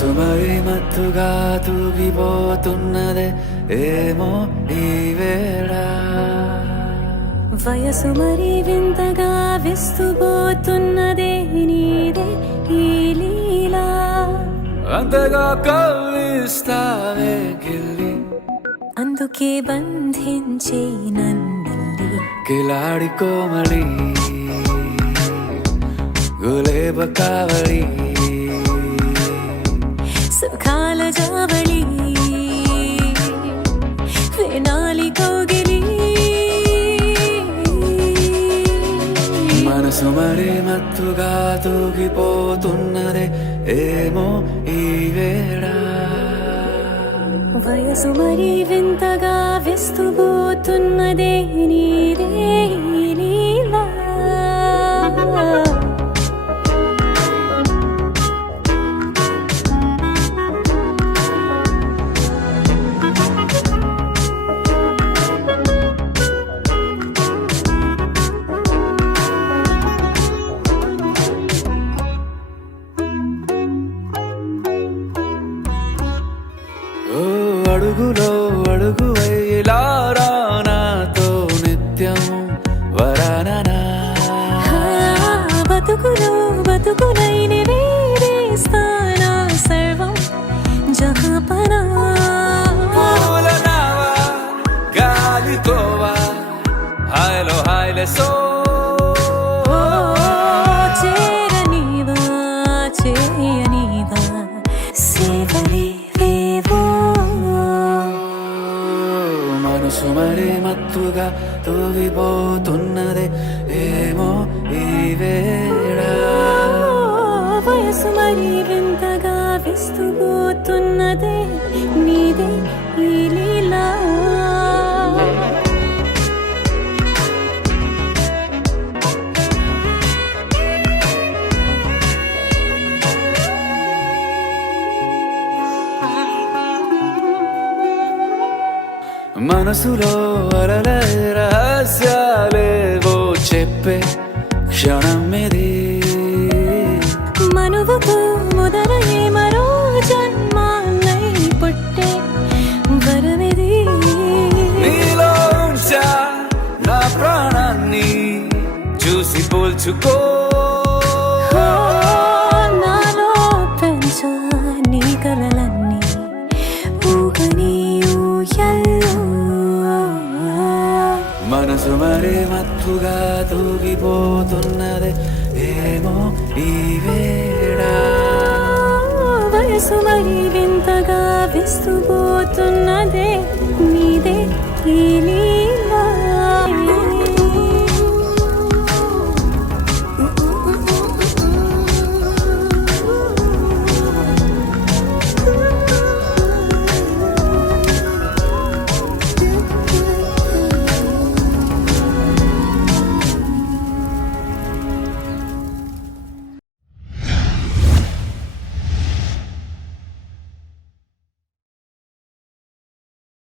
మనసు మరి మత్తుగా తూగిపోతున్నదే ఏమో ఈ వేళ వయసు మరి వింతగా విస్తుపోతున్నదే నీదే ఈ లీలా అంతగా కవ్విస్తావే గిల్లి అందుకే బంధించే నన్నల్లి కిలాడి కోమలి గులేబ కావలి సుఖాల జావళి వేనాలి కౌగిలి మనసు మరి మత్తుగా తూగిపోతున్నదే ఏమో ఈ వేళ వయసు మరి వింతగా విస్తుపోతున్నదే నీదే ఈ లీలా ఓ అడుగులో అడుగు ఇలా నాతో నిత్యం వరాననా బతుకులో బతుకులైన వేరేస్తానా సర్వం జహాపనా పూలనావా గాలితోవా హాయ్లో హాయ్లే సో చేరనివా చేయనివా సేవలే వేవో మనసు మరి మత్తుగా తూగిపోతున్నదే ఏమో ఈ వేళ వయసు మరి వింతగా విస్తుపోతున్నదే నీదే ఈ లీలా మనసులో అలల రహస్యాలేవో చెప్పే క్షణం ఇది మనువుకు మొదలయ్యే మరో జన్మాన్నై పుట్టే వరమిది నీలో ఉంచా నా ప్రాణాన్ని చూసి పోల్చుకో నాలో పెంచా నీ కలలన్నీ ఊగని ఊయల్లో మనసు మరి మత్తుగా తూగిపోతున్నదే ఏమో ఈ వేళ వయసు మరి వింతగా విస్తుపోతున్నదే నీదే ఈ